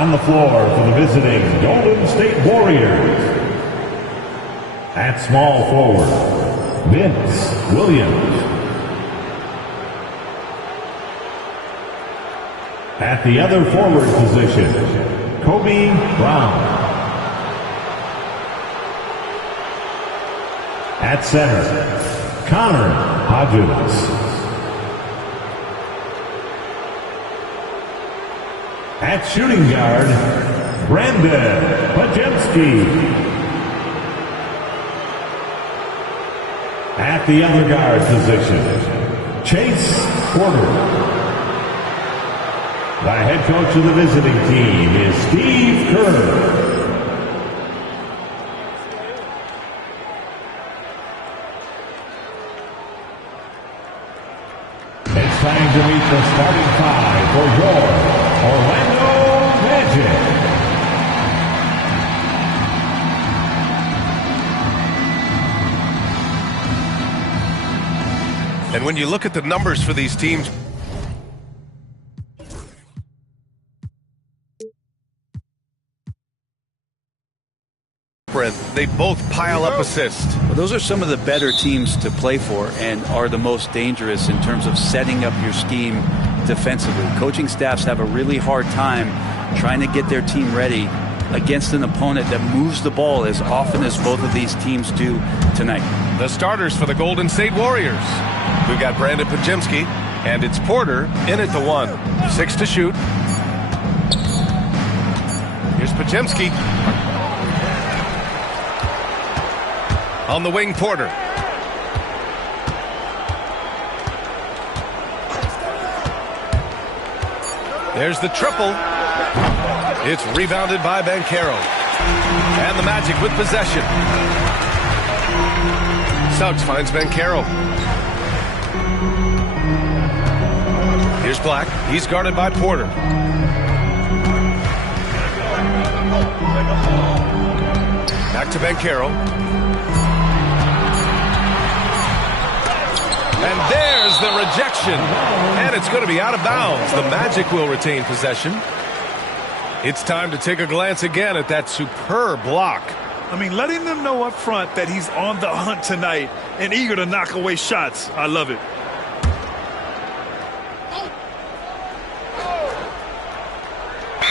On the floor for the visiting Golden State Warriors, at small forward, Vince Williams. At the other forward position, Kobe Brown. At center, Connor Hodges. At shooting guard, Brandon Podziemski. At the other guard position, Chase Porter. The head coach of the visiting team is Steve Kerr. It's time to meet the starting five for your Orlando Magic. And when you look at the numbers for these teams, they both pile up assists. Well, those are some of the better teams to play for and are the most dangerous in terms of setting up your scheme defensively. Coaching staffs have a really hard time trying to get their team ready against an opponent that moves the ball as often as both of these teams do tonight. The starters for the Golden State Warriors. We've got Brandon Podziemski, and it's Porter in at the 1. 6 to shoot. Here's Podziemski. On the wing, Porter. There's the triple. It's rebounded by Banchero. And the Magic with possession. Suggs finds Banchero. Here's Black. He's guarded by Porter. Back to Banchero. And there's the rejection. And it's going to be out of bounds. The Magic will retain possession. It's time to take a glance again at that superb block. I mean, letting them know up front that he's on the hunt tonight and eager to knock away shots. I love it.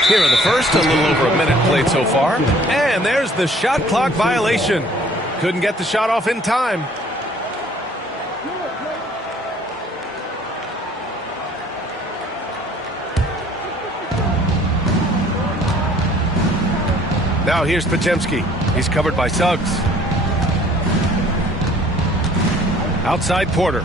Here in the first, a little over a minute played so far. And there's the shot clock violation. Couldn't get the shot off in time. Now here's Podziemski. He's covered by Suggs. Outside Porter.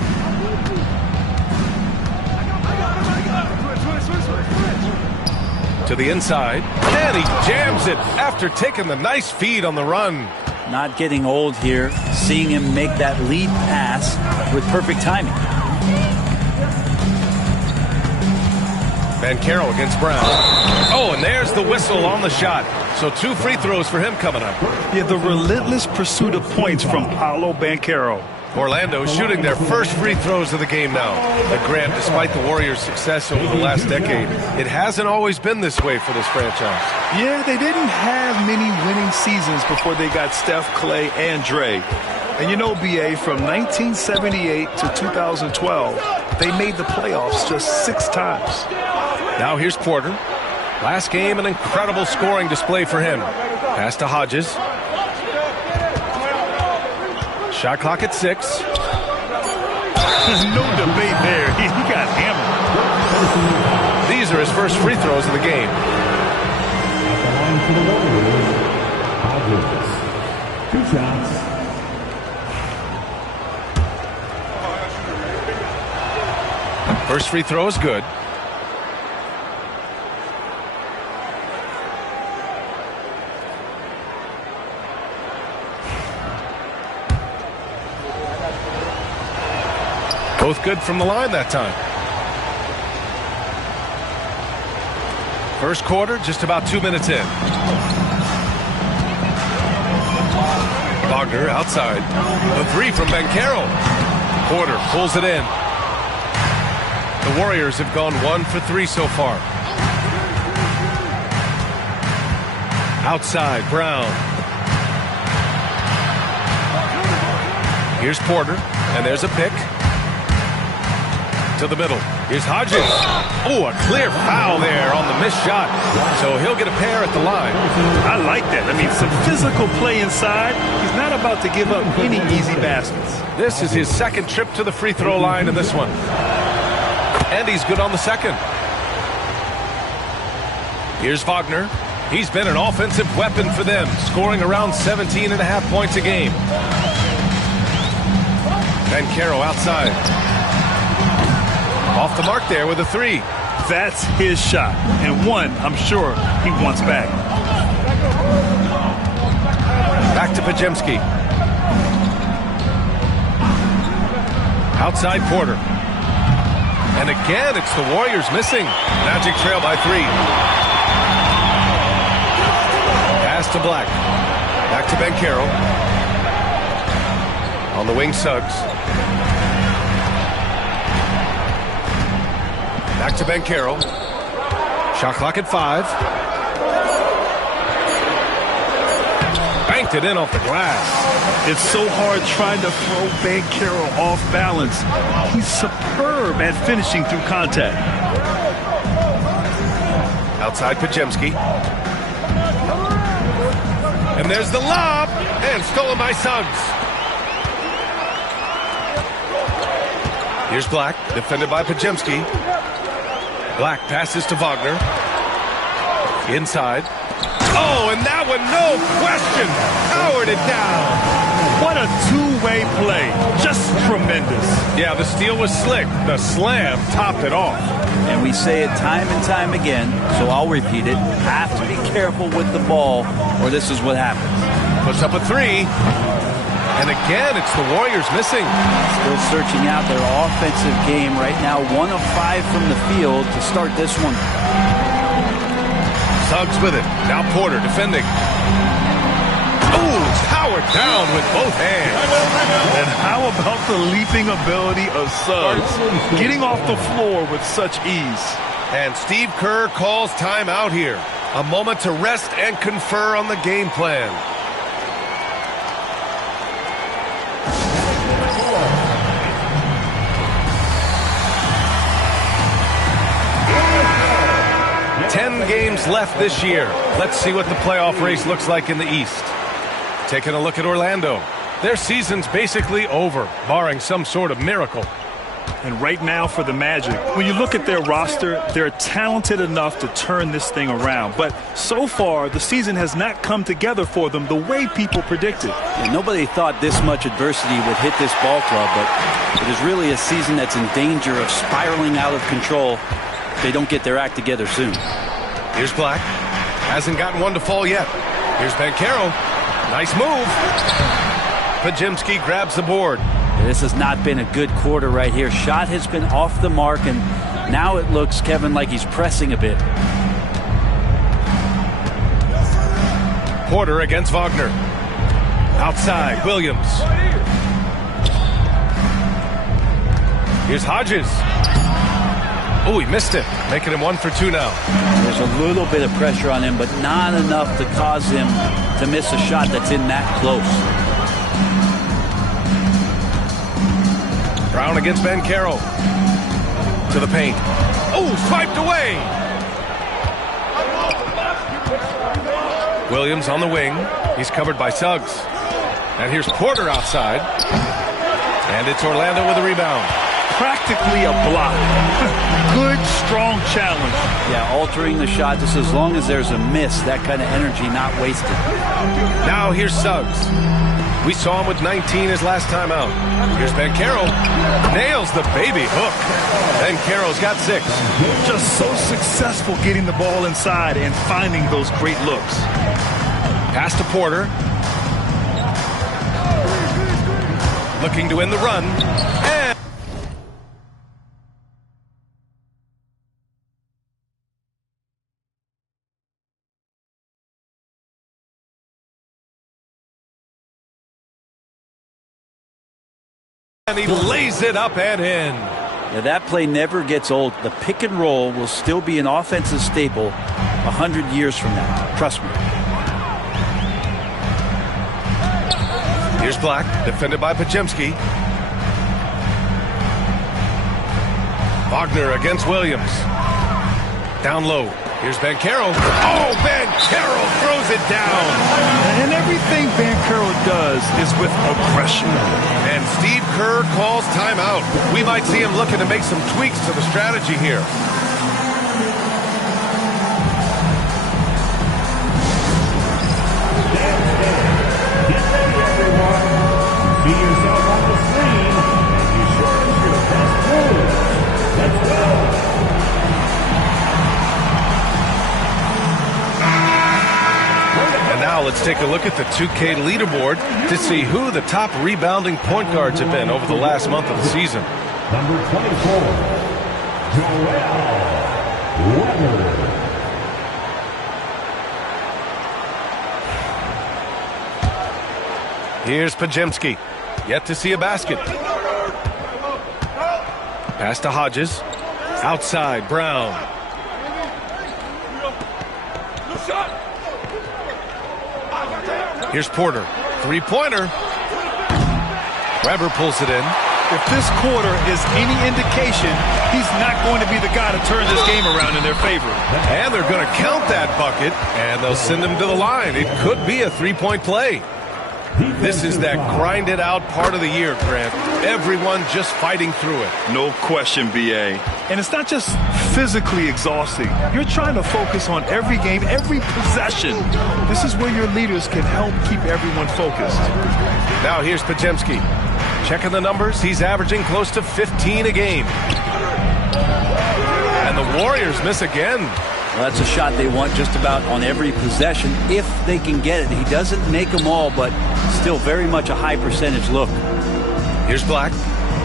To the inside. And he jams it after taking the nice feed on the run. Not getting old here. Seeing him make that lead pass with perfect timing. Banchero against Brown. Oh, and there's the whistle on the shot. So 2 free throws for him coming up. Yeah, the relentless pursuit of points from Paolo Banchero. Orlando shooting their first free throws of the game now. But Grant, despite the Warriors' success over the last decade, it hasn't always been this way for this franchise. Yeah, they didn't have many winning seasons before they got Steph, Clay, and Dre. And you know, B.A., from 1978 to 2012, they made the playoffs just 6 times. Now here's Porter. Last game, an incredible scoring display for him. Pass to Hodges. Shot clock at 6. There's no debate there. He got hammered. These are his first free throws of the game. At the line for the Warriors, Hodges. 2 shots. First free throw is good. Both good from the line that time. First quarter, just about 2 minutes in. Wagner outside. The 3 from Banchero. Porter pulls it in. The Warriors have gone 1 for 3 so far. Outside, Brown. Here's Porter, and there's a pick. To the middle. Here's Hodges. Oh, a clear foul there on the missed shot. So he'll get a pair at the line. I like that. I mean, some physical play inside. He's not about to give up any easy baskets. This is his second trip to the free throw line in this one. And he's good on the second. Here's Wagner. He's been an offensive weapon for them, scoring around 17.5 points a game. Banchero outside. Off the mark there with a three. That's his shot, and one I'm sure he wants back. Back to Podziemski. Outside Porter. And again, it's the Warriors missing. Magic trail by 3. Pass to Black. Back to Banchero. On the wing, Suggs. Back to Banchero. Shot clock at 5. Banked it in off the glass. It's so hard trying to throw Banchero off balance. He's superb at finishing through contact. Outside Podziemski. And there's the lob. And stolen by Suggs. Here's Black, defended by Podziemski. Black passes to Wagner. Inside. Oh, and that one, no question, powered it down. What a two-way play. Just tremendous. Yeah, the steal was slick. The slam topped it off. And we say it time and time again, so I'll repeat it. Have to be careful with the ball, or this is what happens. Puts up a 3. And again, it's the Warriors missing. Still searching out their offensive game right now. 1 of 5 from the field to start this one. Suggs with it. Now Porter defending. Oh, powered down with both hands. And how about the leaping ability of Suggs? Getting off the floor with such ease. And Steve Kerr calls timeout here. A moment to rest and confer on the game plan. Games left this year. Let's see what the playoff race looks like in the East. Taking a look at Orlando. Their season's basically over, barring some sort of miracle. And right now for the Magic, when you look at their roster, they're talented enough to turn this thing around. But so far, the season has not come together for them the way people predicted. And nobody thought this much adversity would hit this ball club, but it is really a season that's in danger of spiraling out of control if they don't get their act together soon. Here's Black. Hasn't gotten one to fall yet. Here's Banchero. Nice move. Podziemski grabs the board. This has not been a good quarter right here. Shot has been off the mark, and now it looks, Kevin, like he's pressing a bit. Porter against Wagner. Outside, Williams. Here's Hodges. Oh, he missed it. Making him 1 for 2 now. There's a little bit of pressure on him, but not enough to cause him to miss a shot that's in that close. Brown against Banchero. To the paint. Oh, swiped away. Williams on the wing. He's covered by Suggs. And here's Porter outside. And it's Orlando with a rebound. Practically a block. Good, strong challenge. Yeah, altering the shot just as long as there's a miss. That kind of energy not wasted. Now here's Suggs. We saw him with 19 his last time out. Here's Banchero. Nails the baby hook. Banchero's got 6. Just so successful getting the ball inside and finding those great looks. Pass to Porter. Looking to win the run. And he lays it up and in. Yeah, that play never gets old. The pick and roll will still be an offensive staple 100 years from now. Trust me. Here's Black, defended by Podziemski. Wagner against Williams. Down low. Here's Banchero. Oh, Banchero throws it down. And everything Banchero does is with aggression. And Steve Kerr calls timeout. We might see him looking to make some tweaks to the strategy here. Get ready, everyone. See yourself on the screen, and you show us your best moves. Let's go. And now let's take a look at the 2K leaderboard to see who the top rebounding point guards have been over the last month of the season. Number 24, Joel Weber. Here's Podziemski. Yet to see a basket. Pass to Hodges. Outside, Brown. Here's Porter. Three-pointer. Weber pulls it in. If this quarter is any indication, he's not going to be the guy to turn this game around in their favor. And they're going to count that bucket, and they'll send him to the line. It could be a three-point play. This is that grinded out part of the year, Grant. Everyone just fighting through it. No question, B.A. And it's not just physically exhausting. You're trying to focus on every game, every possession. This is where your leaders can help keep everyone focused. Now here's Podziemski. Checking the numbers, he's averaging close to 15 a game. And the Warriors miss again. Well, that's a shot they want just about on every possession if they can get it. He doesn't make them all, but still very much a high percentage look. Here's Black,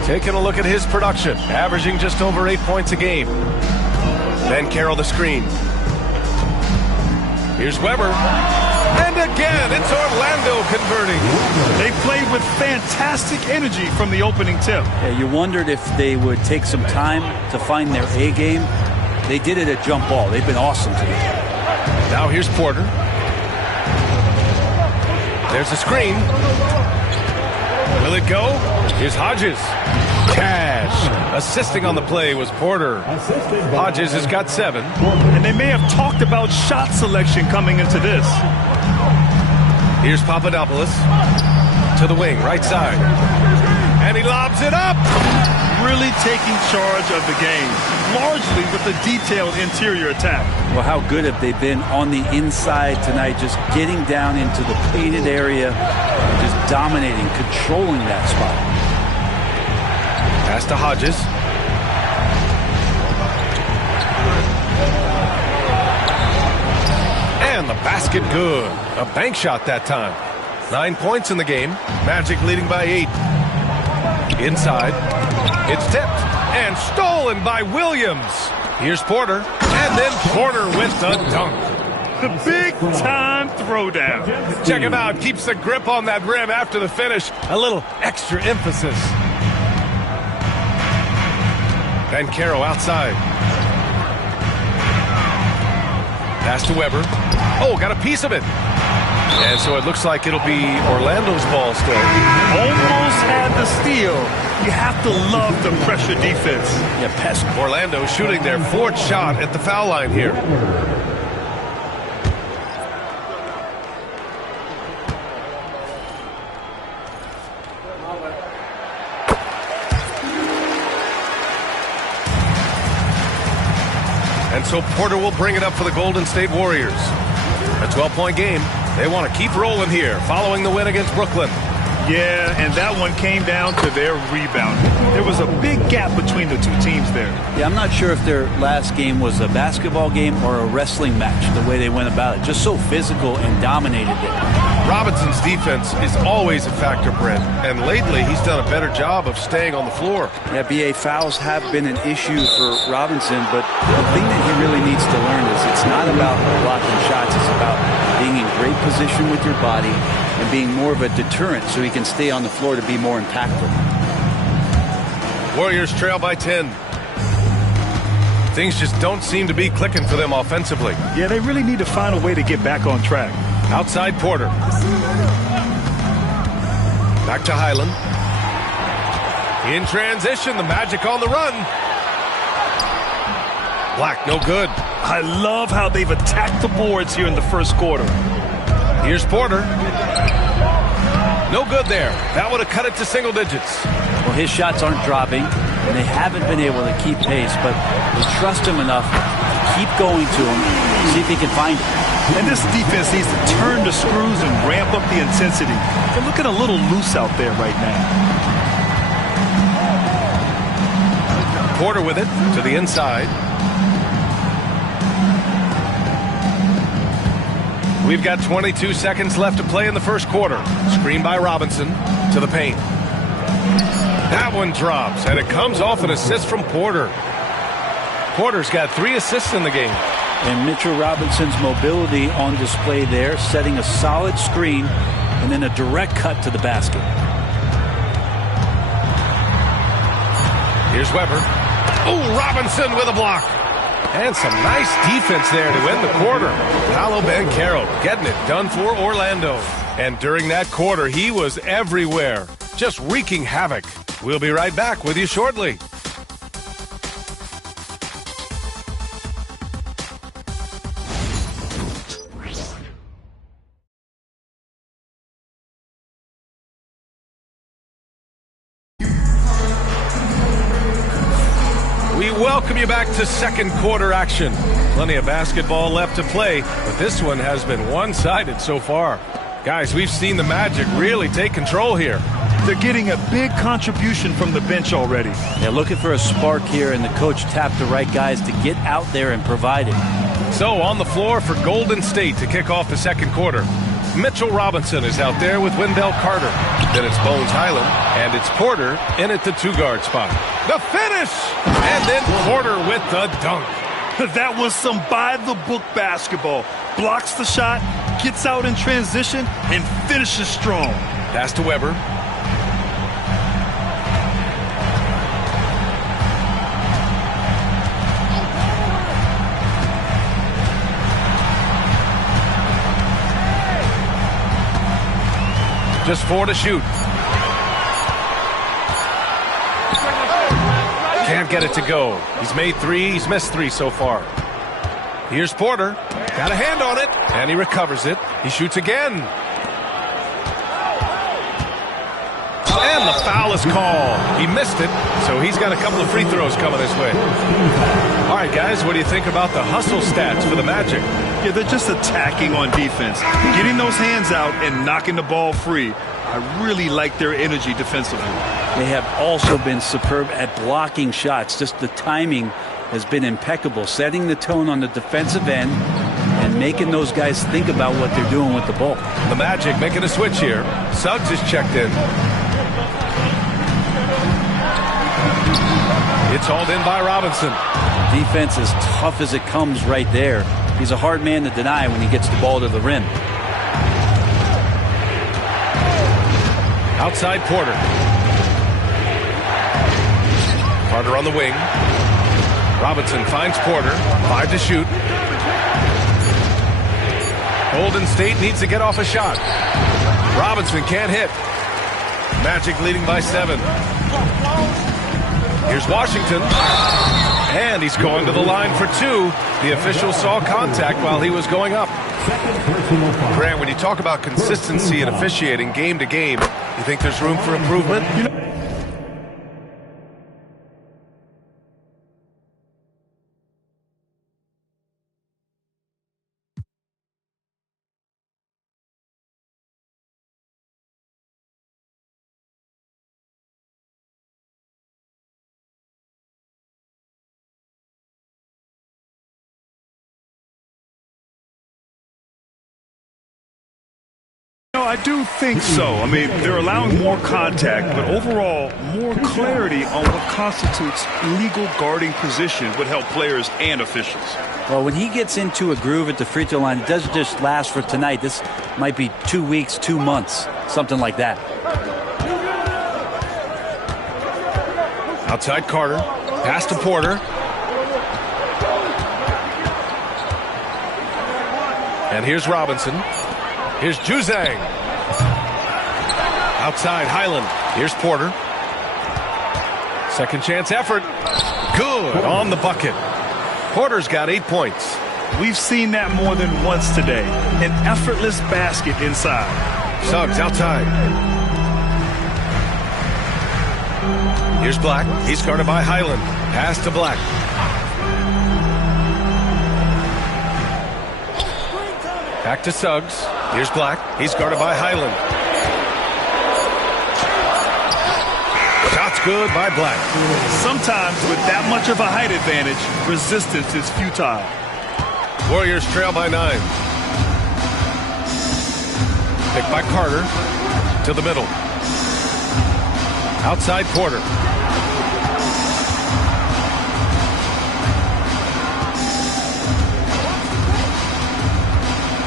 taking a look at his production, averaging just over 8 points a game. Banchero the screen. Here's Weber. And again, it's Orlando converting. They played with fantastic energy from the opening tip. Yeah, you wondered if they would take some time to find their A game. They did it at jump ball. They've been awesome today. Now here's Porter. There's a screen. Will it go? Here's Hodges. Cash. Assisting on the play was Porter. Hodges has got 7. And they may have talked about shot selection coming into this. Here's Papadopoulos. To the wing, right side. And he lobs it up. Really taking charge of the game, largely with a detailed interior attack. Well, how good have they been on the inside tonight, just getting down into the painted area and just dominating, controlling that spot. Pass to Hodges. And the basket good. A bank shot that time. 9 points in the game. Magic leading by 8. Inside. It's tipped and stolen by Williams. Here's Porter. And then Porter with the dunk. The big-time throwdown. Check him out. Keeps the grip on that rim after the finish. A little extra emphasis. Banchero outside. Pass to Weber. Oh, got a piece of it. And so it looks like it'll be Orlando's ball still. Almost had the steal. You have to love the pressure defense. Yeah, pest. Orlando shooting their 4th shot at the foul line here. And so Porter will bring it up for the Golden State Warriors. A 12-point game. They want to keep rolling here following the win against Brooklyn. Yeah, and that one came down to their rebounding. There was a big gap between the two teams there. Yeah, I'm not sure if their last game was a basketball game or a wrestling match, the way they went about it. Just so physical and dominated it. Robinson's defense is always a factor, Brent, and lately he's done a better job of staying on the floor. Yeah, B.A., fouls have been an issue for Robinson, but the thing that he really needs to learn is it's not about blocking shots. It's about being in great position with your body and being more of a deterrent so he can stay on the floor to be more impactful. Warriors trail by 10. Things just don't seem to be clicking for them offensively. Yeah, they really need to find a way to get back on track. Outside Porter. Back to Highland. In transition, the Magic on the run. Black, no good. I love how they've attacked the boards here in the first quarter. Here's Porter. No good there. That would have cut it to single digits. Well, his shots aren't dropping, and they haven't been able to keep pace, but they trust him enough to keep going to him, see if he can find it. And this defense needs to turn the screws and ramp up the intensity. They're looking a little loose out there right now. Porter with it to the inside. We've got 22 seconds left to play in the first quarter. Screen by Robinson to the paint. That one drops, and it comes off an assist from Porter. Porter's got 3 assists in the game. And Mitchell Robinson's mobility on display there, setting a solid screen and then a direct cut to the basket. Here's Weber. Oh, Robinson with a block. And some nice defense there to end the quarter. Paolo Banchero getting it done for Orlando. And during that quarter, he was everywhere, just wreaking havoc. We'll be right back with you shortly. We welcome you back to second quarter action. Plenty of basketball left to play, but this one has been one-sided so far. Guys, we've seen the Magic really take control here. They're getting a big contribution from the bench already. They're looking for a spark here, and the coach tapped the right guys to get out there and provide it. So on the floor for Golden State to kick off the second quarter. Mitchell Robinson is out there with Wendell Carter. Then it's Bones Highland, and it's Porter in at the 2-guard spot. The finish! And then Porter with the dunk. That was some by-the-book basketball. Blocks the shot, gets out in transition, and finishes strong. Pass to Weber. Just 4 to shoot. Can't get it to go. He's made 3. He's missed 3 so far. Here's Porter. Got a hand on it. And he recovers it. He shoots again. And the foul is called. He missed it, so he's got a couple of free throws coming his way. All right, guys, what do you think about the hustle stats for the Magic? Yeah, they're just attacking on defense. Getting those hands out and knocking the ball free. I really like their energy defensively. They have also been superb at blocking shots. Just the timing has been impeccable, setting the tone on the defensive end and making those guys think about what they're doing with the ball. The Magic making a switch here. Suggs is checked in. It's hauled in by Robinson. Defense as tough as it comes right there. He's a hard man to deny when he gets the ball to the rim. Outside Porter. Carter on the wing. Robinson finds Porter. 5 to shoot. Golden State needs to get off a shot. Robinson can't hit. Magic leading by 7. Here's Washington. And he's going to the line for 2. The official saw contact while he was going up. Grant, when you talk about consistency in officiating game to game, you think there's room for improvement? I do think so. I mean, they're allowing more contact, but overall, more clarity on what constitutes legal guarding position would help players and officials. Well, when he gets into a groove at the free throw line, it doesn't just last for tonight. This might be 2 weeks, 2 months, something like that. Outside Carter. Pass to Porter. And here's Robinson. Here's Juzang. Outside, Highland. Here's Porter. Second chance effort. Good on the bucket. Porter's got 8 points. We've seen that more than once today. An effortless basket inside. Suggs outside. Here's Black. He's guarded by Highland. Pass to Black. Back to Suggs. Here's Black. He's guarded by Highland. Shot's good by Black. Sometimes with that much of a height advantage, resistance is futile. Warriors trail by 9. Picked by Carter. To the middle. Outside Porter.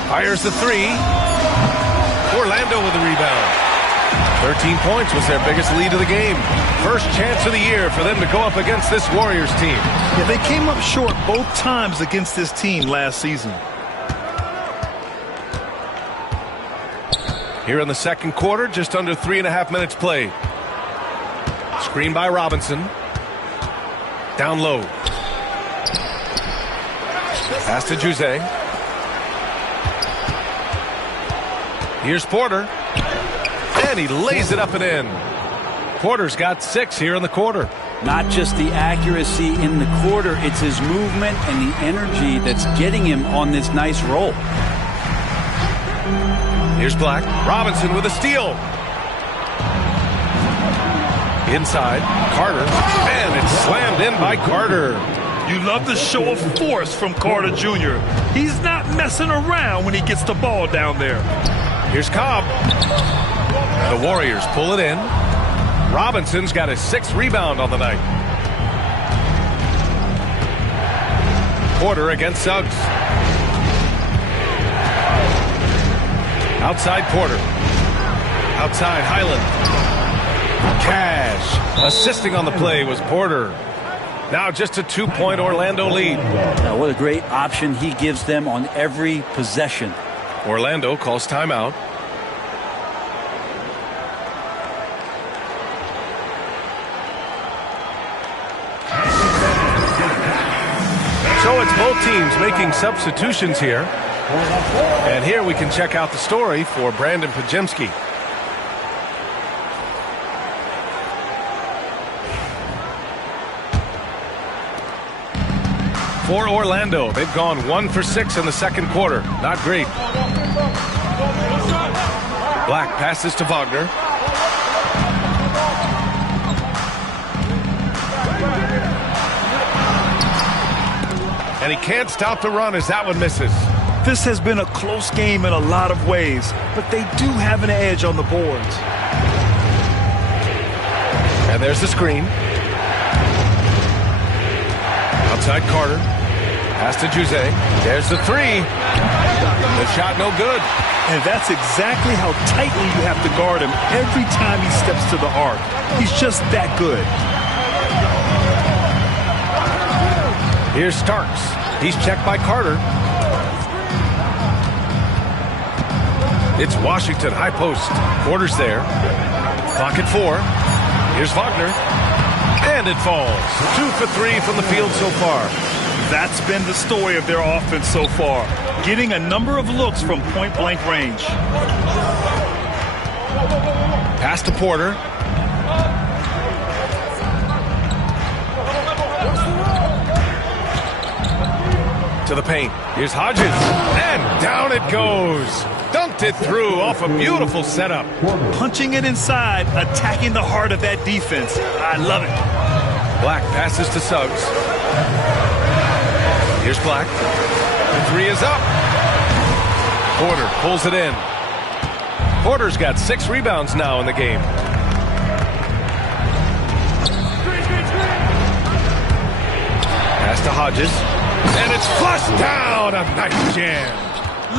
Fires the 3. Orlando with the rebound. 13 points was their biggest lead of the game. First chance of the year for them to go up against this Warriors team. Yeah, they came up short both times against this team last season. Here in the second quarter, just under 3.5 minutes played. Screen by Robinson. Down low. Pass to Jose. Here's Porter. And he lays it up and in. Porter's got 6 here in the quarter. Not just the accuracy in the quarter, it's his movement and the energy that's getting him on this nice roll. Here's Black. Robinson with a steal. Inside. Carter. And it's slammed in by Carter. You love the show of force from Carter Jr. He's not messing around when he gets the ball down there. Here's Cobb. The Warriors pull it in. Robinson's got his 6th rebound on the night. Porter against Suggs. Outside Porter. Outside Highland. Cash. Assisting on the play was Porter. Now just a 2-point Orlando lead. Now what a great option he gives them on every possession. Orlando calls timeout. So it's both teams making substitutions here. And here we can check out the story for Brandon Podziemski. For Orlando, they've gone 1 for 6 in the second quarter. Not great. Black passes to Wagner. And he can't stop the run as that one misses. This has been a close game in a lot of ways, but they do have an edge on the boards. And there's the screen. Outside Carter. Pass to Jose. There's the 3. The shot no good. And that's exactly how tightly you have to guard him every time he steps to the arc. He's just that good. Here's Starks. He's checked by Carter. It's Washington, high post. Porter's there. Pocket 4. Here's Wagner. And it falls. 2 for 3 from the field so far. That's been the story of their offense so far. Getting a number of looks from point-blank range. Pass to Porter. To the paint. Here's Hodges. And down it goes. Dunked it through off a beautiful setup. Punching it inside, attacking the heart of that defense. I love it. Black passes to Suggs. Here's Black. The 3 is up. Porter pulls it in. Porter's got 6 rebounds now in the game. Pass to Hodges. And it's flushed down. A nice jam.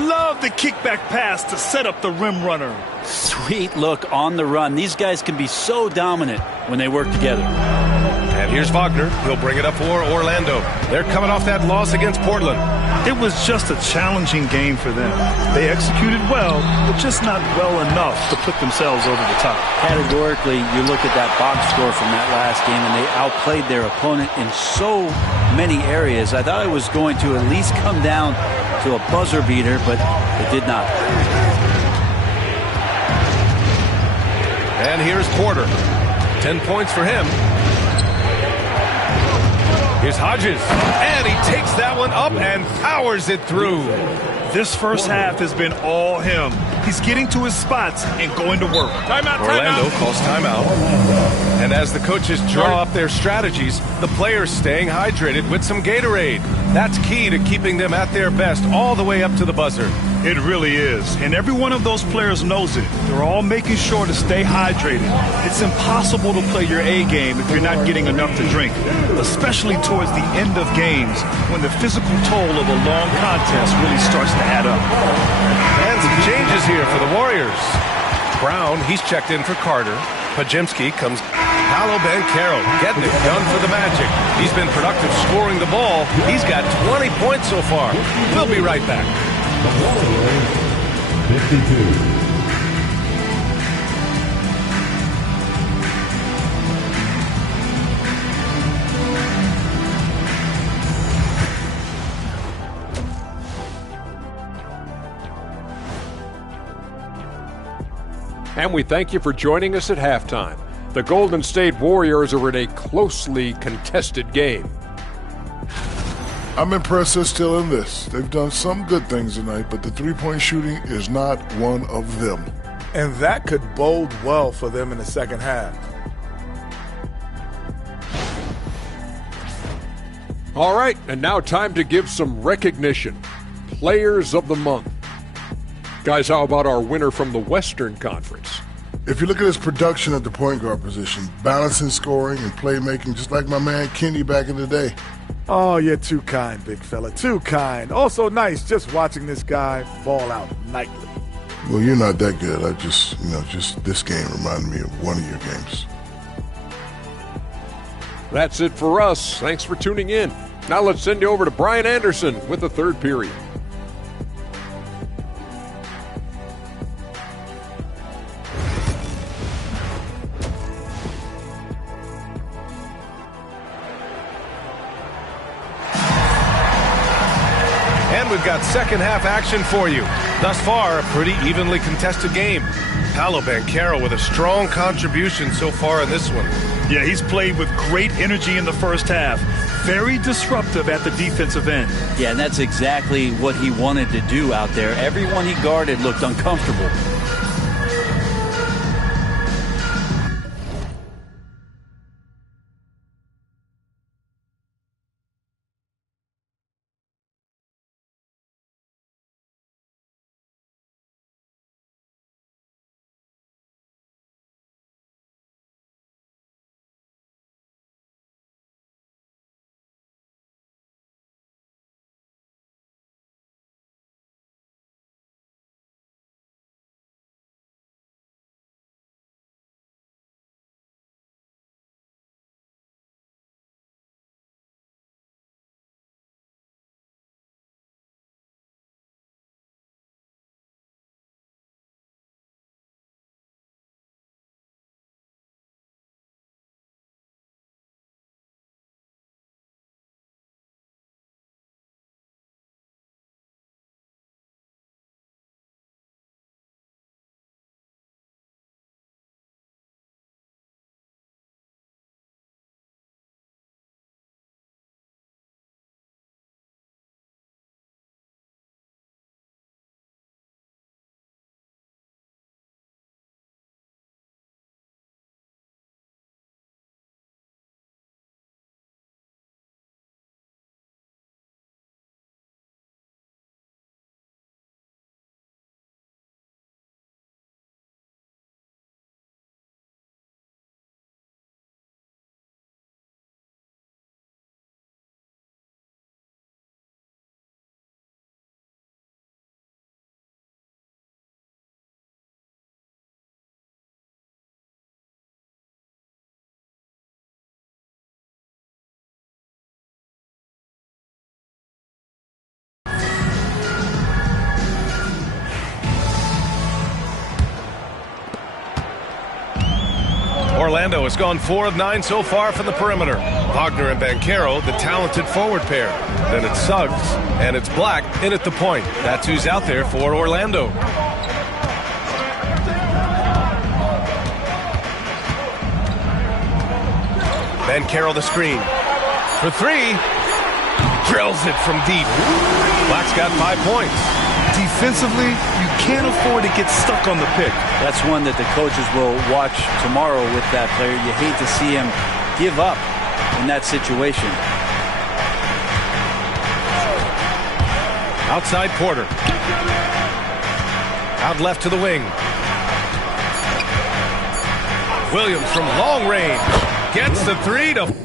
Love the kickback pass to set up the rim runner. Sweet look on the run. These guys can be so dominant when they work together. And here's Wagner. He'll bring it up for Orlando. They're coming off that loss against Portland. It was just a challenging game for them. They executed well, but just not well enough to put themselves over the top. Categorically, you look at that box score from that last game, and they outplayed their opponent in so many areas. I thought it was going to at least come down to a buzzer beater, but it did not. And here's Porter. 10 points for him. Here's Hodges. And he takes that one up and powers it through. This first half has been all him. He's getting to his spots and going to work. Timeout, Orlando timeout. calls timeout. And as the coaches draw up their strategies, the players staying hydrated with some Gatorade. That's key to keeping them at their best all the way up to the buzzer. It really is. And every one of those players knows it. They're all making sure to stay hydrated. It's impossible to play your A game if you're not getting enough to drink, especially towards the end of games when the physical toll of a long contest really starts to add up. And some changes here for the Warriors. Brown, he's checked in for Carter. Pajemski comes. Paolo Banchero getting it done for the Magic. He's been productive scoring the ball. He's got 20 points so far. We'll be right back. The Warriors, 52. And we thank you for joining us at halftime. The Golden State Warriors are in a closely contested game. I'm impressed they're still in this. They've done some good things tonight, but the three-point shooting is not one of them. And that could bode well for them in the second half. All right, and now time to give some recognition. Players of the Month. Guys, how about our winner from the Western Conference? If you look at his production at the point guard position, balancing scoring and playmaking, just like my man Kenny back in the day. Oh, you're too kind, big fella, too kind. Also nice just watching this guy ball out nightly. Well, you're not that good. just this game reminded me of one of your games. That's it for us. Thanks for tuning in. Now let's send you over to Brian Anderson with the third period. And we've got second half action for you. Thus far, a pretty evenly contested game. Paolo Banchero with a strong contribution so far in this one. Yeah, he's played with great energy in the first half. Very disruptive at the defensive end. Yeah, and that's exactly what he wanted to do out there. Everyone he guarded looked uncomfortable. Orlando has gone 4 of 9 so far from the perimeter. Wagner and Banchero, the talented forward pair. Then it's Suggs, and it's Black in at the point. That's who's out there for Orlando. Banchero the screen. For 3. Drills it from deep. Black's got 5 points. Defensively, you can't afford to get stuck on the pick. That's one that the coaches will watch tomorrow with that player. You hate to see him give up in that situation. Outside Porter. Out left to the wing. Williams from long range. Gets the 3 to...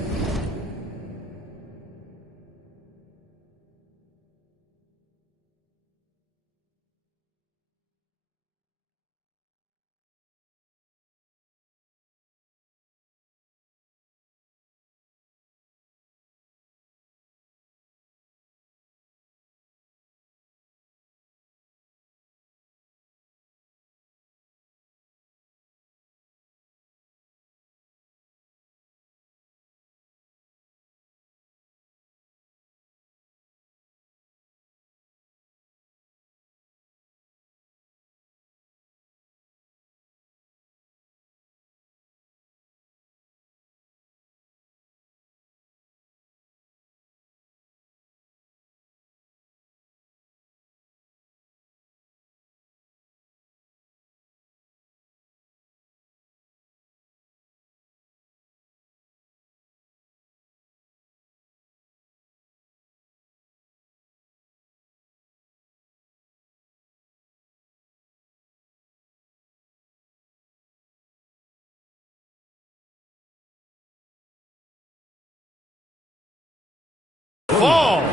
Fall.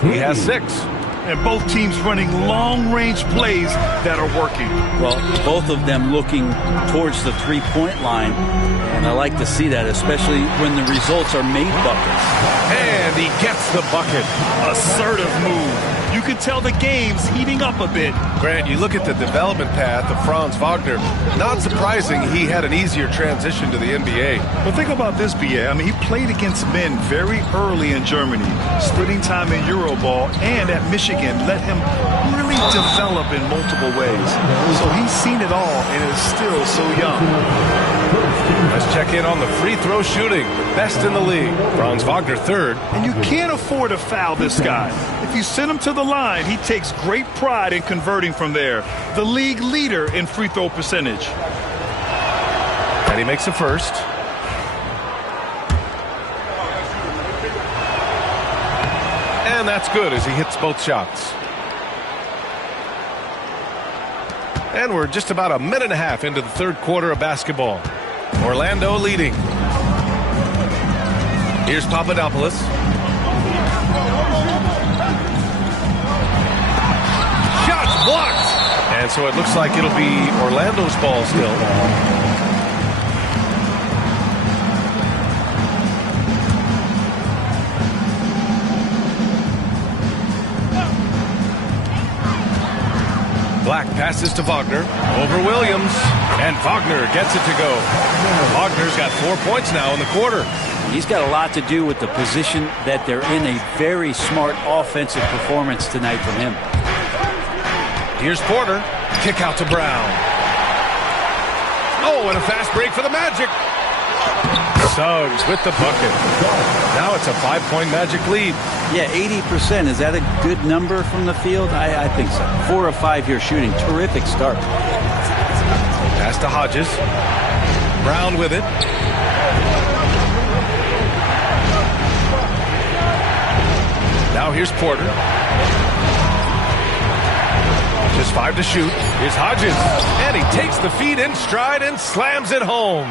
He has 6. And both teams running long-range plays that are working. Well, both of them looking towards the three-point line, and I like to see that, especially when the results are made buckets. And he gets the bucket. Assertive move. You can tell the game's heating up a bit. Grant, you look at the development path of Franz Wagner. Not surprising he had an easier transition to the NBA. But think about this, B.A. I mean, he played against men very early in Germany, splitting time in Euroball, and at Michigan let him really develop in multiple ways. So he's seen it all and is still so young. Let's check in on the free throw shooting, the best in the league. Franz Wagner 3rd. And you can't afford to foul this guy. If you send him to the line, he takes great pride in converting from there. The league leader in free throw percentage. And he makes the first. And that's good as he hits both shots. And we're just about a minute and a half into the third quarter of basketball. Orlando leading. Here's Papadopoulos. Shots blocked. And so it looks like it'll be Orlando's ball still. Black passes to Wagner. Over Williams. And Wagner gets it to go. Wagner's got 4 points now in the quarter. He's got a lot to do with the position that they're in. A very smart offensive performance tonight from him. Here's Porter. Kick out to Brown. Oh, and a fast break for the Magic. Suggs with the bucket. Now it's a 5-point Magic lead. Yeah, 80%. Is that a good number from the field? I think so. 4 of 5 here shooting. Terrific start. Pass to Hodges. Brown with it. Now here's Porter. Just 5 to shoot. Here's Hodges. And he takes the feed in stride and slams it home.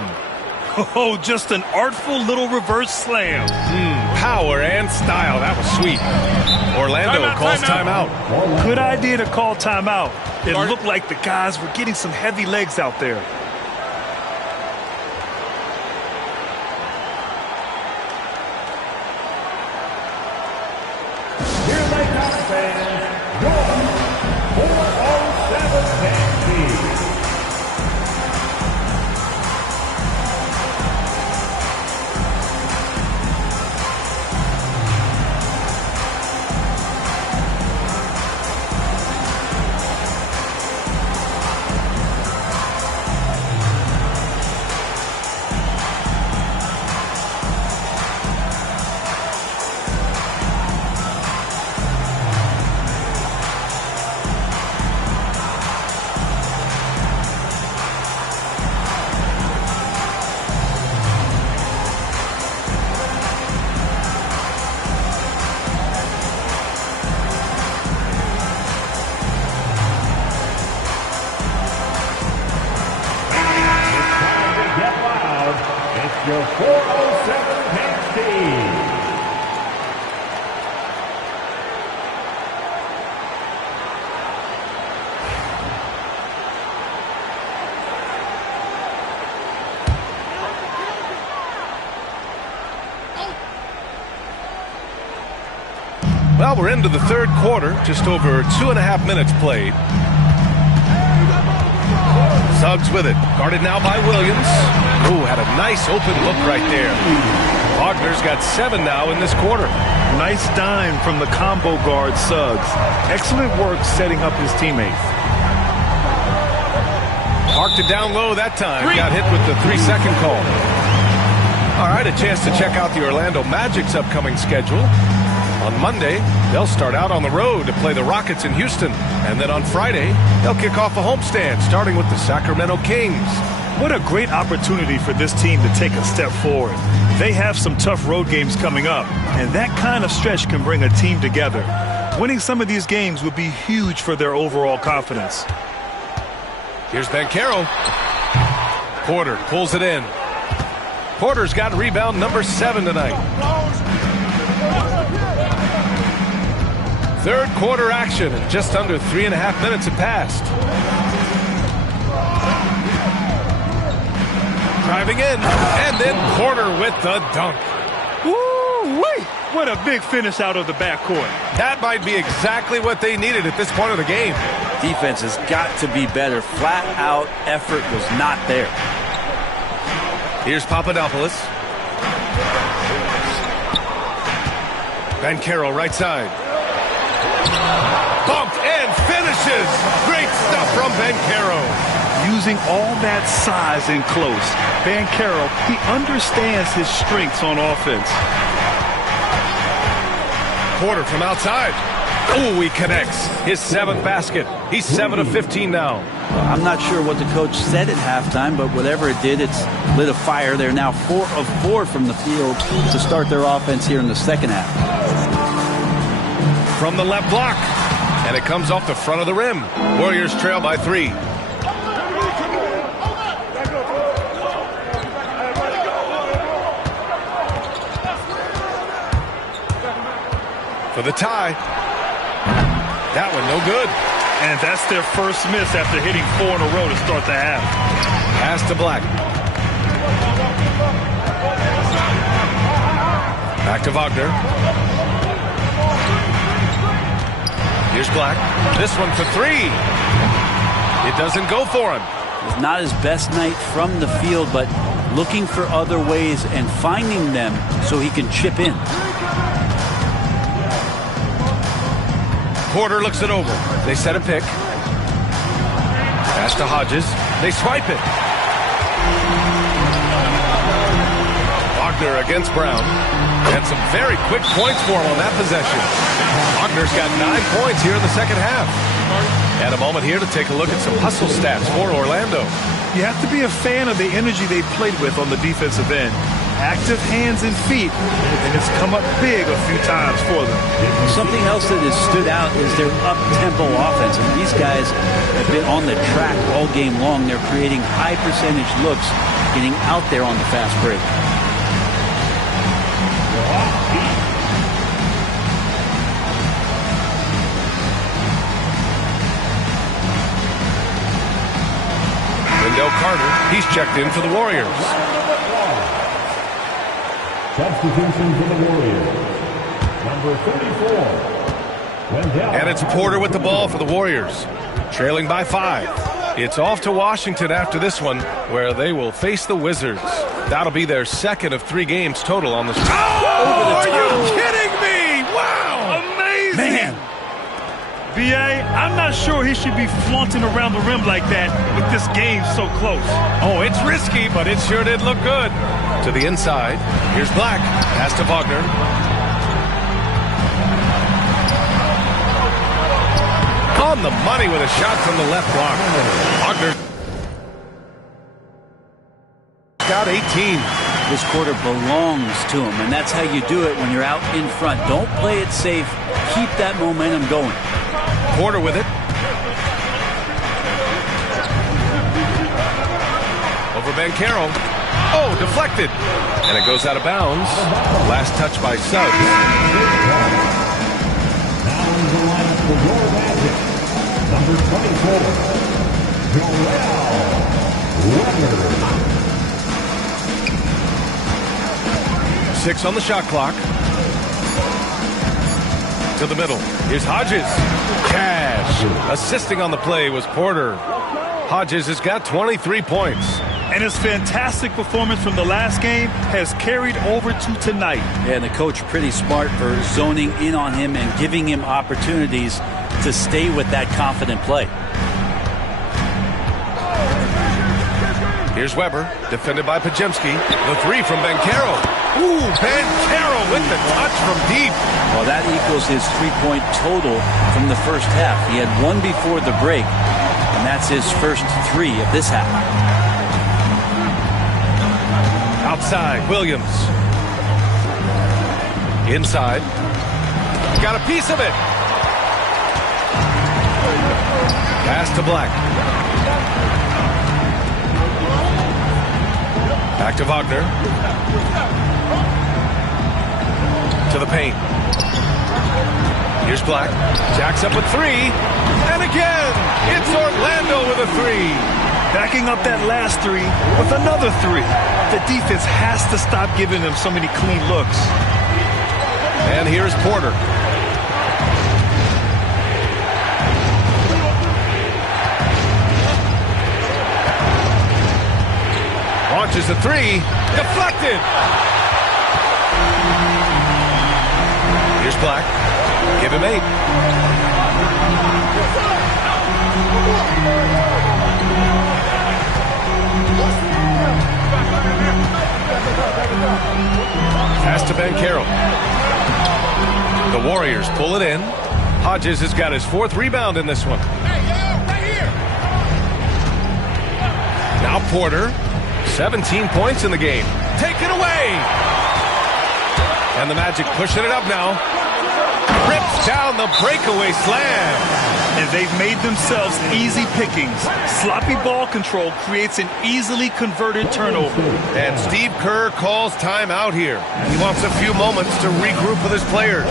Oh, just an artful little reverse slam. Power and style. That was sweet. Orlando calls timeout. Good idea to call timeout. It looked like the guys were getting some heavy legs out there. Here they come, fans. Jordan, 407 Yankee. 407 Pansy. Well, we're into the third quarter, just over 2.5 minutes played. Suggs with it, guarded now by Williams. Ooh, had a nice open look right there. Wagner's got 7 now in this quarter. Nice dime from the combo guard Suggs. Excellent work setting up his teammates. Parked it down low that time. Got hit with the 3-second call. All right, a chance to check out the Orlando Magic's upcoming schedule. On Monday, they'll start out on the road to play the Rockets in Houston. And then on Friday, they'll kick off a homestand, starting with the Sacramento Kings. What a great opportunity for this team to take a step forward. They have some tough road games coming up, and that kind of stretch can bring a team together. Winning some of these games would be huge for their overall confidence. Here's Banchero. Porter pulls it in. Porter's got rebound number 7 tonight. Third quarter action, and just under 3.5 minutes have passed. Driving in, and then Porter with the dunk. Woo-wee! What a big finish out of the backcourt. That might be exactly what they needed at this point of the game. Defense has got to be better. Flat out effort was not there. Here's Papadopoulos. Banchero right side. Bumped and finishes. Great stuff from Banchero. Using all that size and close, Banchero, he understands his strengths on offense. Porter from outside. Oh, he connects. His 7th basket. He's 7 of 15 now. I'm not sure what the coach said at halftime, but whatever it did, it's lit a fire. They're now 4 of 4 from the field to start their offense here in the second half. From the left block, and it comes off the front of the rim. Warriors trail by 3. For the tie. That one no good. And that's their first miss after hitting 4 in a row to start the half. Pass to Black. Back to Wagner. Here's Black. This one for 3. It doesn't go for him. It's not his best night from the field, but looking for other ways and finding them so he can chip in. Porter looks it over. They set a pick. Pass to Hodges. They swipe it. Wagner against Brown. And some very quick points for him on that possession. Wagner's got 9 points here in the second half. And a moment here to take a look at some hustle stats for Orlando. You have to be a fan of the energy they played with on the defensive end. Active hands and feet, and it's come up big a few times for them. Something else that has stood out is their up-tempo offense. And these guys have been on the track all game long. They're creating high-percentage looks, getting out there on the fast break. Wendell Carter, he's checked in for the Warriors. Substitution for the Warriors. Number 34. Wendell. And it's Porter with the ball for the Warriors. Trailing by 5. It's off to Washington after this one, where they will face the Wizards. That'll be their 2nd of 3 games total on this. Oh, are you kidding me? Wow. Amazing. Man. B.A., I'm not sure he should be flaunting around the rim like that with this game so close. Oh, it's risky, but it sure did look good. To the inside. Here's Black. Pass to Wagner. On the money with a shot from the left block. Wagner got 18. This quarter belongs to him, and that's how you do it when you're out in front. Don't play it safe. Keep that momentum going. Porter with it. Over Banchero. Oh, deflected. And it goes out of bounds. Last touch by Suggs. Now in the lineup for your Magic, number 24, Joel Weber. 6 on the shot clock. To the middle. Here's Hodges. Cash. Assisting on the play was Porter. Hodges has got 23 points. And his fantastic performance from the last game has carried over to tonight. Yeah, and the coach pretty smart for zoning in on him and giving him opportunities to stay with that confident play. Here's Weber, defended by Podziemski. The 3 from Banchero. Ooh, Banchero with the touch from deep. Well, that equals his 3-point total from the first half. He had 1 before the break, and that's his first 3 of this half. Outside, Williams. Inside. Got a piece of it. Pass to Black. Back to Wagner. To the paint. Here's Black. Jacks up with 3. And again, it's Orlando with a 3. Backing up that last 3 with another 3. The defense has to stop giving them so many clean looks. And here's Porter. Launches a 3. Deflected. Here's Black. Give him 8. Pass to Banchero. The Warriors pull it in. Hodges has got his 4th rebound in this one. Now Porter. 17 points in the game. Taken away. And the Magic pushing it up now. Rips down the breakaway slam. And they've made themselves easy pickings. Sloppy ball control creates an easily converted turnover. And Steve Kerr calls timeout here. He wants a few moments to regroup with his players.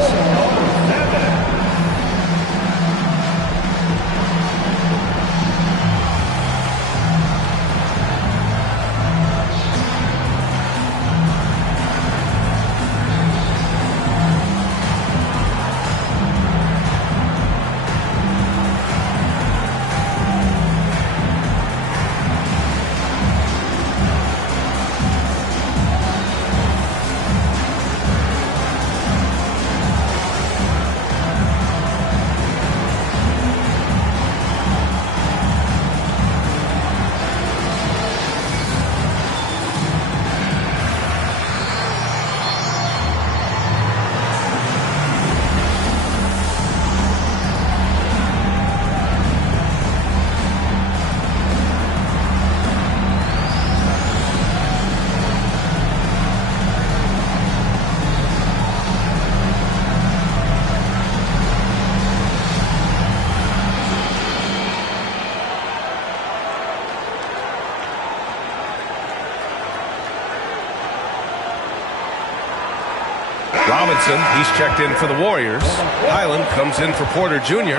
Robinson, he's checked in for the Warriors. Highland comes in for Porter Jr.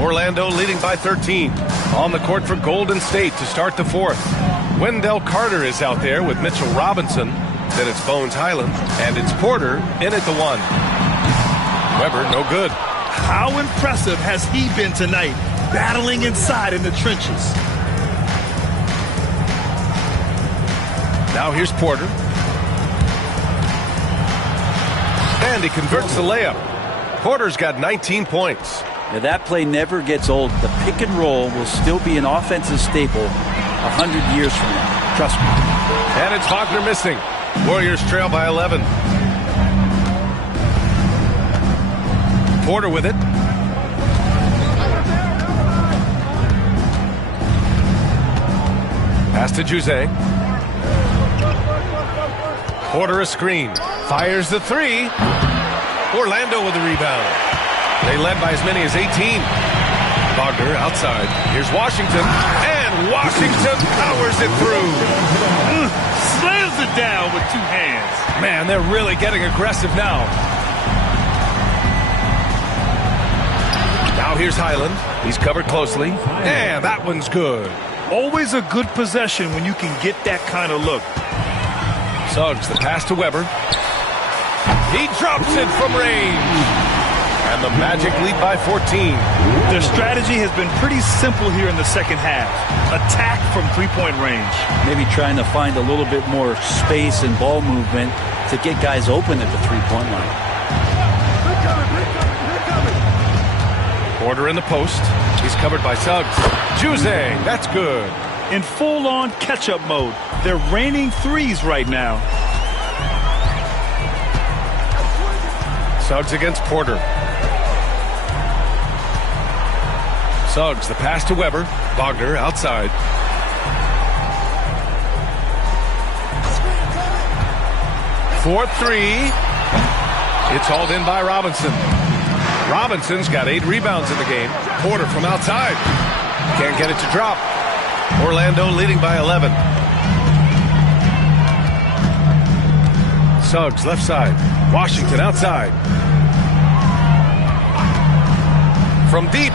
Orlando leading by 13. On the court for Golden State to start the 4th. Wendell Carter is out there with Mitchell Robinson. Then it's Bones Highland. And it's Porter in at the 1. Weber, no good. How impressive has he been tonight, battling inside in the trenches? Now here's Porter. And he converts the layup. Porter's got 19 points. Now that play never gets old. The pick and roll will still be an offensive staple 100 years from now. Trust me. And it's Wagner missing. Warriors trail by 11. Porter with it. Pass to Juzang. Porter a screen. Fires the three. Orlando with the rebound. They led by as many as 18. Wagner outside. Here's Washington. And Washington powers it through. Slams it down with two hands. Man, they're really getting aggressive now. Now here's Highland. He's covered closely. And that one's good. Always a good possession when you can get that kind of look. Suggs, the pass to Weber. He drops it from range. And the Magic lead by 14. Their strategy has been pretty simple here in the second half. Attack from three-point range. Maybe trying to find a little bit more space and ball movement to get guys open at the three-point line. Porter in the post. He's covered by Suggs. Juzang, that's good. In full-on catch-up mode. They're raining threes right now. Suggs against Porter. Suggs, the pass to Weber. Wagner outside. For three. It's hauled in by Robinson. Robinson's got 8 rebounds in the game. Porter from outside. Can't get it to drop. Orlando leading by 11. Suggs left side. Washington outside. From deep.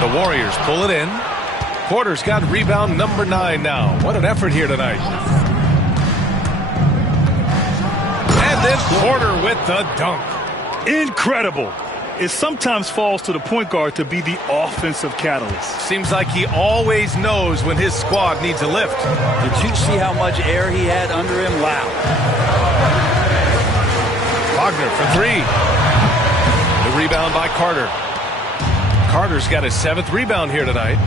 The Warriors pull it in. Porter's got rebound number 9 now. What an effort here tonight. And then Porter with the dunk. Incredible. It sometimes falls to the point guard to be the offensive catalyst. Seems like he always knows when his squad needs a lift. Did you see how much air he had under him? Wow. Wagner for 3. The rebound by Carter. Carter's got his 7th rebound here tonight.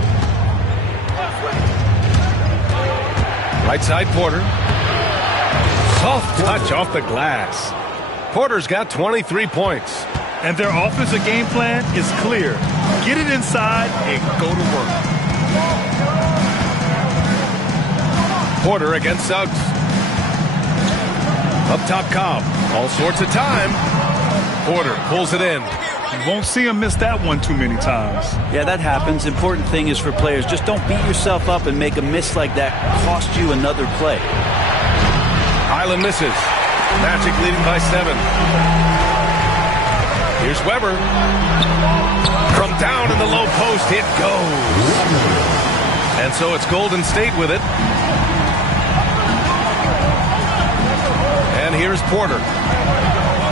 Right side Porter. Soft touch off the glass. Porter's got 23 points. And their offensive game plan is clear. Get it inside and go to work. Porter against Suggs. Up top Cobb. All sorts of time. Porter pulls it in. You won't see him miss that one too many times. Yeah, that happens. Important thing is for players, just don't beat yourself up and make a miss like that cost you another play. Highland misses. Magic leading by 7. Here's Weber. From down in the low post, it goes. And so it's Golden State with it. And here's Porter.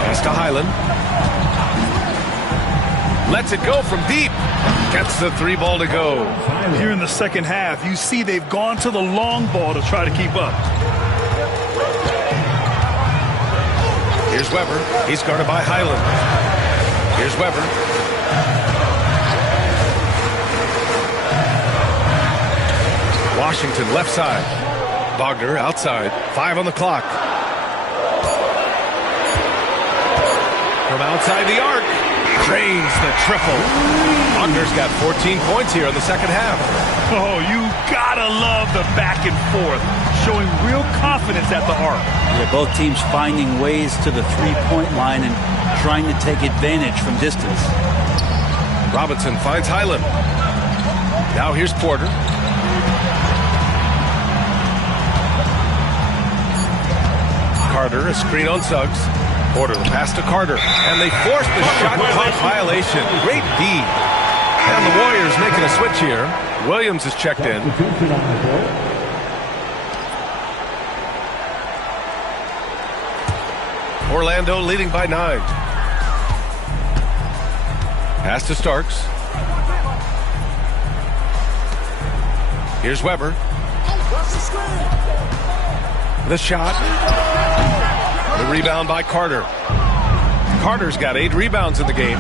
Pass to Highland. Lets it go from deep. Gets the 3 ball to go. Here in the second half, you see they've gone to the long ball to try to keep up. Here's Weber. He's guarded by Highland. Here's Weber. Washington left side. Wagner outside. 5 on the clock. From outside the arc. Drains the triple. Wagner's got 14 points here in the second half. Oh, you gotta love the back and forth. Showing real confidence at the arc. Yeah, both teams finding ways to the three-point line and trying to take advantage from distance. Robinson finds Highland. Now here's Porter. Carter, a screen on Suggs. Porter, the pass to Carter. And they force the shot clock violation. Great D. And the Warriors making a switch here. Williams is checked in. Orlando leading by 9. Pass to Starks. Here's Weber. The shot. The rebound by Carter. Carter's got 8 rebounds in the game.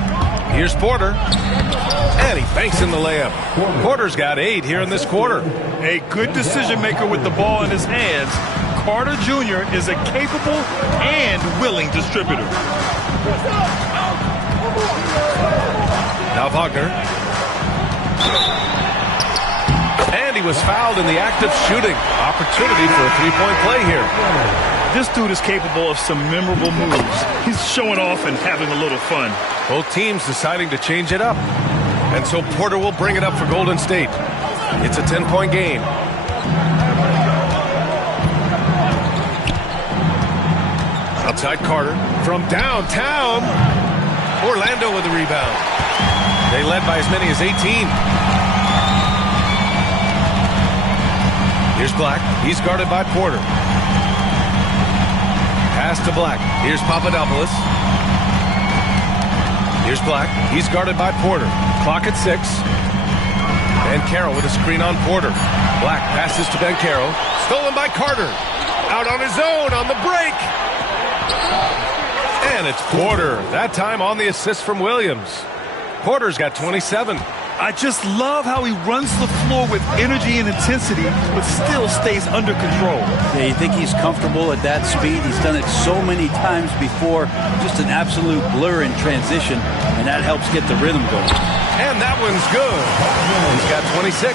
Here's Porter. And he banks in the layup. Porter's got 8 here in this quarter. A good decision maker with the ball in his hands. Carter Jr. is a capable and willing distributor. Now Wagner. And he was fouled in the act of shooting. Opportunity for a three-point play here. This dude is capable of some memorable moves. He's showing off and having a little fun. Both teams deciding to change it up. And so Porter will bring it up for Golden State. It's a 10-point game. Outside Carter from downtown. Orlando with the rebound. They led by as many as 18. Here's Black. He's guarded by Porter. Pass to Black. Here's Papadopoulos. Here's Black. He's guarded by Porter. Clock at 6. Banchero with a screen on Porter. Black passes to Banchero. Stolen by Carter. Out on his own on the break. And it's Porter. That time on the assist from Williams. Porter's got 27. I just love how he runs the floor with energy and intensity, but still stays under control. Yeah, you think he's comfortable at that speed? He's done it so many times before. Just an absolute blur in transition, and that helps get the rhythm going. And that one's good. He's got 26.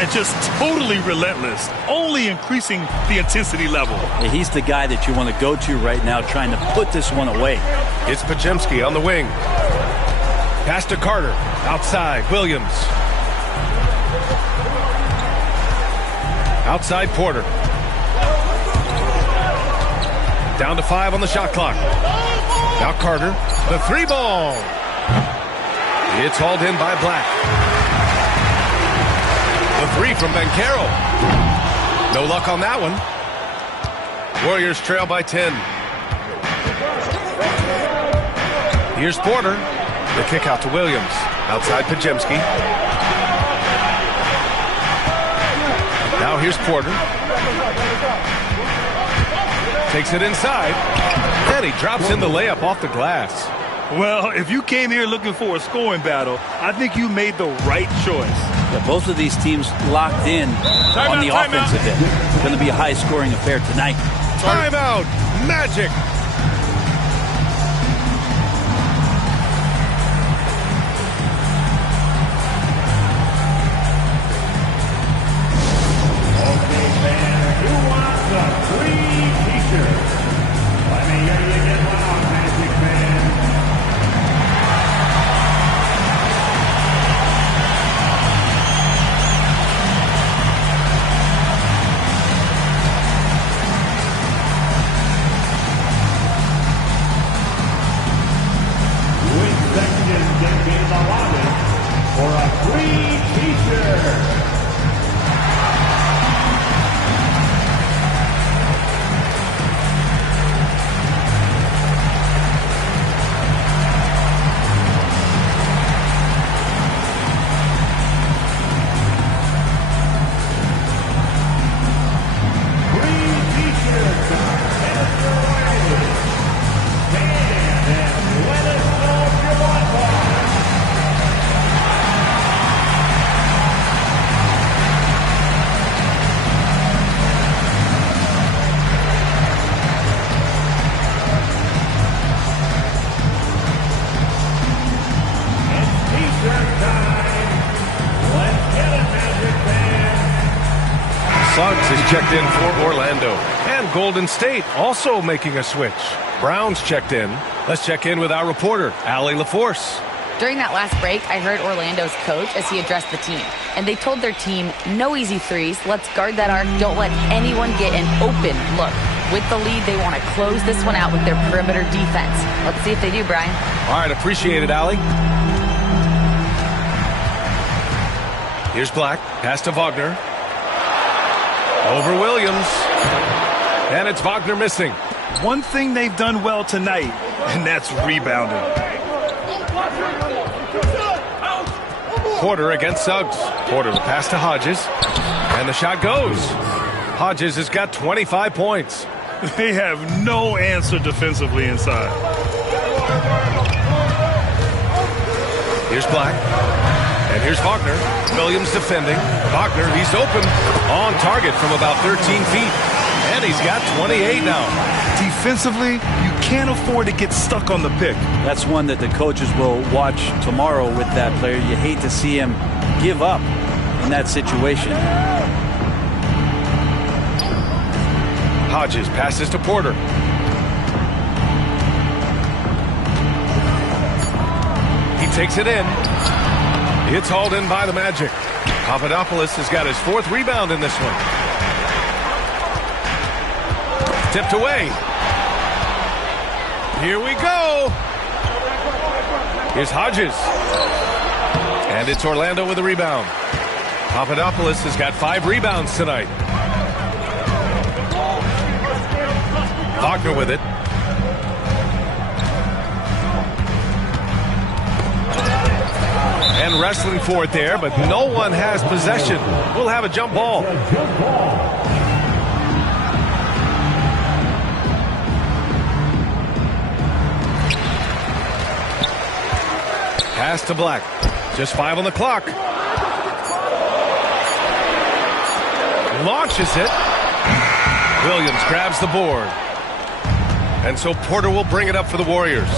And just totally relentless, only increasing the intensity level. Yeah, he's the guy that you want to go to right now, trying to put this one away. It's Podziemski on the wing. Pass to Carter. Outside, Williams. Outside, Porter. Down to 5 on the shot clock. Now Carter. The three ball. It's hauled in by Black. The three from Banchero. No luck on that one. Warriors trail by 10. Here's Porter. The kick out to Williams. Outside Podziemski. Now here's Porter. Takes it inside. And he drops in the layup off the glass. Well, if you came here looking for a scoring battle, I think you made the right choice. Yeah, both of these teams locked in on the offensive end. It's going to be a high-scoring affair tonight. Timeout. Magic. Suggs is checked in for Orlando. And Golden State also making a switch. Brown's checked in. Let's check in with our reporter, Allie LaForce. During that last break, I heard Orlando's coach as he addressed the team. And they told their team, no easy threes. Let's guard that arc. Don't let anyone get an open look. With the lead, they want to close this one out with their perimeter defense. Let's see if they do, Brian. All right, appreciate it, Allie. Here's Black. Pass to Wagner. Over Williams. And it's Wagner missing. One thing they've done well tonight, and that's rebounding. Porter against Suggs. Porter the pass to Hodges. And the shot goes. Hodges has got 25 points. They have no answer defensively inside. Here's Black. And here's Wagner. Williams defending. Wagner, he's open. On target from about 13 feet. And he's got 28 now. Defensively, you can't afford to get stuck on the pick. That's one that the coaches will watch tomorrow with that player. You hate to see him give up in that situation. Hodges passes to Porter. He takes it in. It's hauled in by the Magic. Papadopoulos has got his 4th rebound in this one. Tipped away. Here we go. Here's Hodges. And it's Orlando with a rebound. Papadopoulos has got 5 rebounds tonight. Wagner with it. And wrestling for it there, but no one has possession. We'll have a jump ball. Pass to Black. Just 5 on the clock. Launches it. Williams grabs the board. And so Porter will bring it up for the Warriors.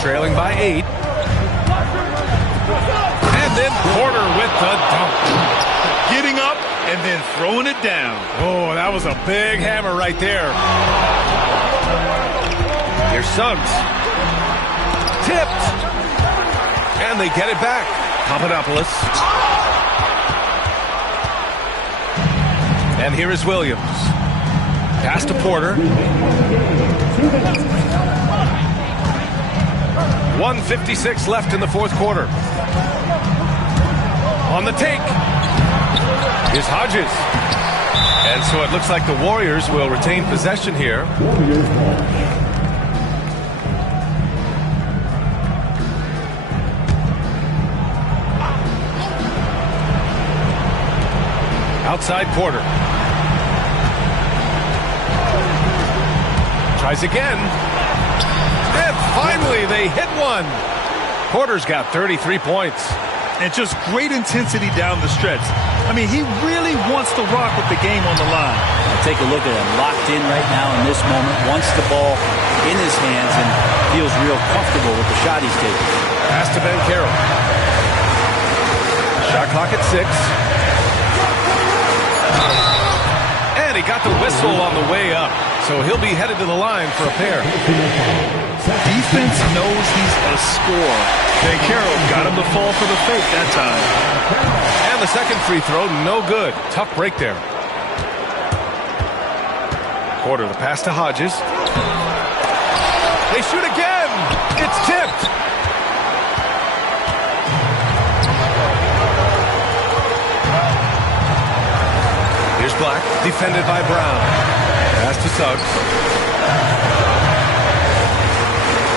Trailing by 8. And then Porter with the dunk. Getting up and then throwing it down. Oh, that was a big hammer right there. Here's Suggs. Tipped. And they get it back. Papadopoulos. And here is Williams. Pass to Porter. 1:56 left in the 4th quarter. On the take is Hodges. And so it looks like the Warriors will retain possession here. Outside Porter. Tries again. And finally they hit one. Porter's got 33 points. And just great intensity down the stretch. I mean, he really wants to rock with the game on the line. Take a look at him, locked in right now in this moment, wants the ball in his hands and feels real comfortable with the shot he's taking. Pass to Banchero. Shot clock at 6. And he got the whistle on the way up. So he'll be headed to the line for a pair. Defense knows he's a scorer. Banchero got him to fall for the fake that time. And the second free throw, no good. Tough break there. Porter, the pass to Hodges. They shoot again. It's tipped. Here's Black, defended by Brown. Pass to Suggs.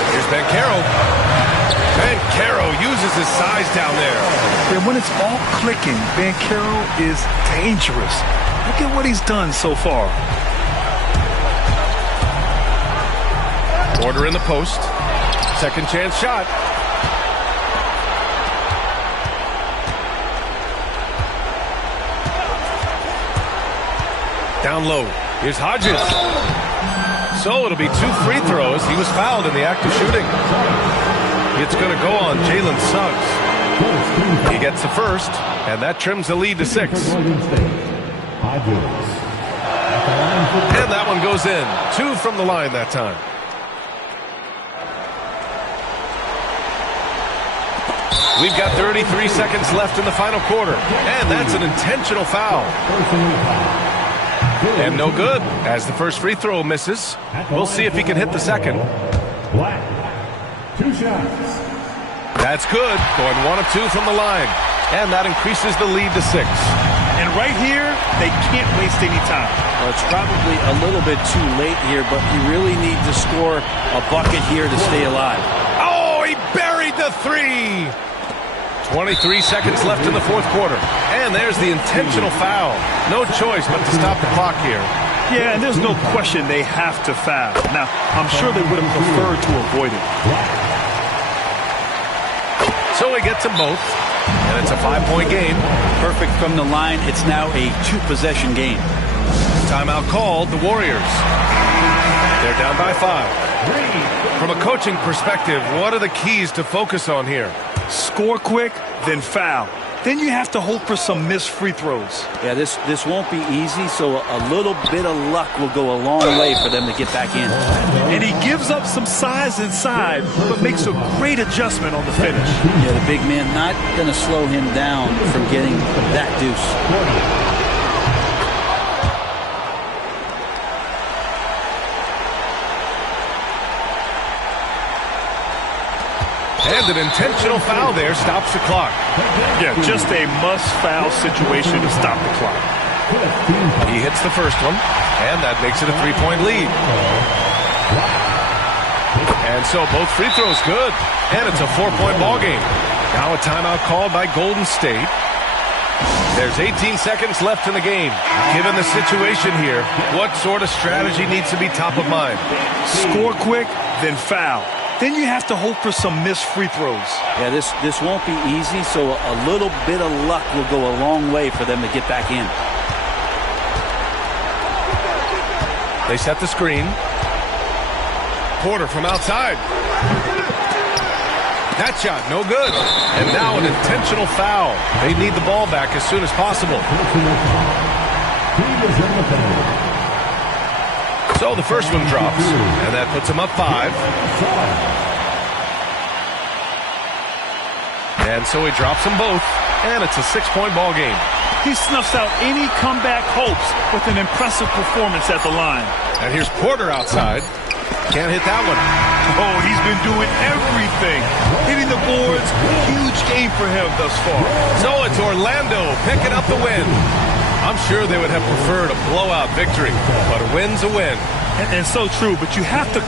Here's Banchero. Banchero uses his size down there. And when it's all clicking, Banchero is dangerous. Look at what he's done so far. Porter in the post. Second chance shot. Down low. Here's Hodges. So it'll be 2 free throws. He was fouled in the act of shooting. It's going to go on Jalen Suggs. He gets the first, and that trims the lead to 6. And that one goes in. 2 from the line that time. We've got 33 seconds left in the final quarter, and that's an intentional foul. And no good, as the first free throw misses. We'll see if he can hit the second. Black, 2 shots. That's good, going 1 of 2 from the line. And that increases the lead to 6. And right here, they can't waste any time. Well, it's probably a little bit too late here, but you really need to score a bucket here to stay alive. Oh, he buried the 3. 23 seconds left in the 4th quarter. And there's the intentional foul. No choice but to stop the clock here. Yeah, and there's no question they have to foul. Now, I'm sure they would have preferred to avoid it. So he gets them both. And it's a 5-point game. Perfect from the line. It's now a 2-possession game. Timeout called, the Warriors. They're down by 5. From a coaching perspective, what are the keys to focus on here? Score quick, then foul. then you have to hope for some missed free throws. Yeah, this won't be easy, so a little bit of luck will go a long way for them to get back in. And he gives up some size inside, but makes a great adjustment on the finish. Yeah, the big man not going to slow him down from getting that deuce. And an intentional foul there stops the clock. Yeah, just a must-foul situation to stop the clock. He hits the first one, and that makes it a 3-point lead. And so both free throws good, and it's a 4-point ball game. Now a timeout called by Golden State. There's 18 seconds left in the game. Given the situation here, what sort of strategy needs to be top of mind? Score quick, then foul. Then you have to hope for some missed free throws. Yeah, this won't be easy, so a little bit of luck will go a long way for them to get back in. They set the screen. Porter from outside. That shot, no good. And now an intentional foul. They need the ball back as soon as possible. So the first one drops, and that puts him up 5. And so he drops them both, and it's a 6-point ball game. He snuffs out any comeback hopes with an impressive performance at the line. And here's Porter outside. Can't hit that one. Oh, he's been doing everything. Hitting the boards, huge game for him thus far. So it's Orlando picking up the win. I'm sure they would have preferred a blowout victory, but a win's a win. And so true, but you have to